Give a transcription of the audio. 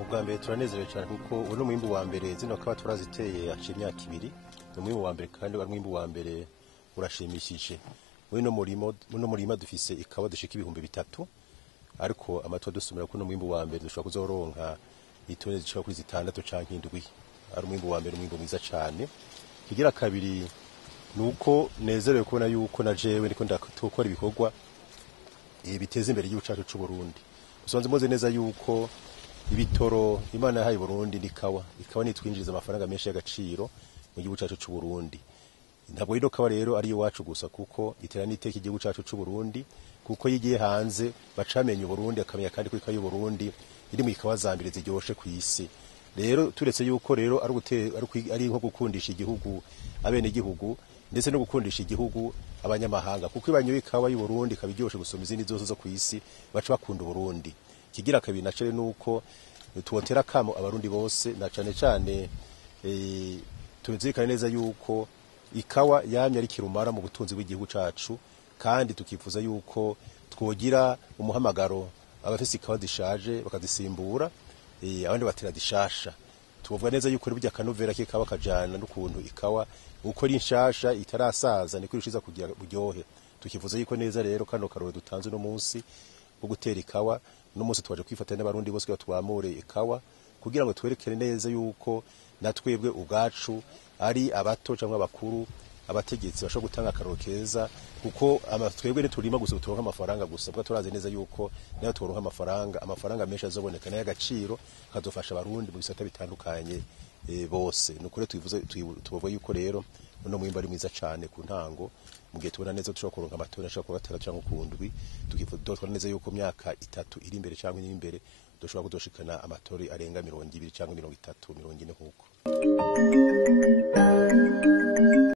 Umbwambere turanezerewe cyane kuko uno mwimbu wa mbere zino kawa turaziteye haciye imyaka 2. Umwimbu wa mbere kandi umwimbu wa mbere urashimishije. Uno murima dufise ikawa dushika 3,000 ariko amatwa dusumira ko no mwimbu wa mbere dushobora kuzoronka itone zishobora kuri 6 canke 7. Ari umwimbu wa mbere umwimbu mwiza cyane. Kigira kabiri nuko nezerewe kubona yuko na jewe ndiko ndakora ibikorwa biteza imbere igihugu cyacu cy'u Burundi. Usanze muze neza yuko ibitoro Imana yahaye Burundi n'ikawa ni twinjiriza amafaranga menshi y'agaciro mu gihugu cyacu cy'u Burundi. Ntabwo rero kawa rero ari iwacu gusa kuko itera n'iteka igihugu cyacu cy'u Burundi kuko yigiye hanze bacamenye Burundi akamenya kandi ko ikawa y'u Burundi iri mu ikawa za mbere ziryoshe ku isi. Rero turetse yuko rero ari nko gukundisha igihugu abene igihugu ndetse no gukundisha igihugu abanyamahanga kuko ibanyo ikawa y'u Burundi kabiryoshe gusoma izindi zose zo ku isi baca bakunda Burundi. Kigira kabiri nacere nuko tuotera kamo abarundi bose na cane cane tuzirikane neza yuko ikawa yamye ari kirumara mu butunzi bw'igihugu cacu kandi tukifuza yuko twogira umuhamagaro abafise ikawa zishaje bakazisimbura abandi batera dishasha. Tuvuga neza yuko ribya kanovera kikawa kajana n'ukuntu ikawa uko ari nshasha itarasaza niko irushiza kugira buryohe. Tukifuza yuko neza rero kano karoro dutanze no munsi bwo gutera ikawa no munsi twaje kwifatanya n'abarundi bose twamure ikawa kugira ngo twerekere neza yuko natwebwe ubwacu ari abato cyangwa abakuru abategetsi bashobora gutanga akaroro keza kuko twebwe ntiturima gusa turonka amafaranga gusa bwa turaze neza yuko nayo turonka amafaranga menshi azoboneka nayo agaciro kadufasha abarundi mu bisata bitandukanye bose. Nukuri tuvuga yuko rero uno mwimba ari mwiza cyane ku ntango mu gihe tubona neza dushobora kuronka amatona ashobora kuba 3 cyangwa 7 tukifuza neza yuko myaka 3 iri imbere cyangwa iri imbere dushobora kudoshikana amatori arenga 20 cyangwa 30 40 nkuko.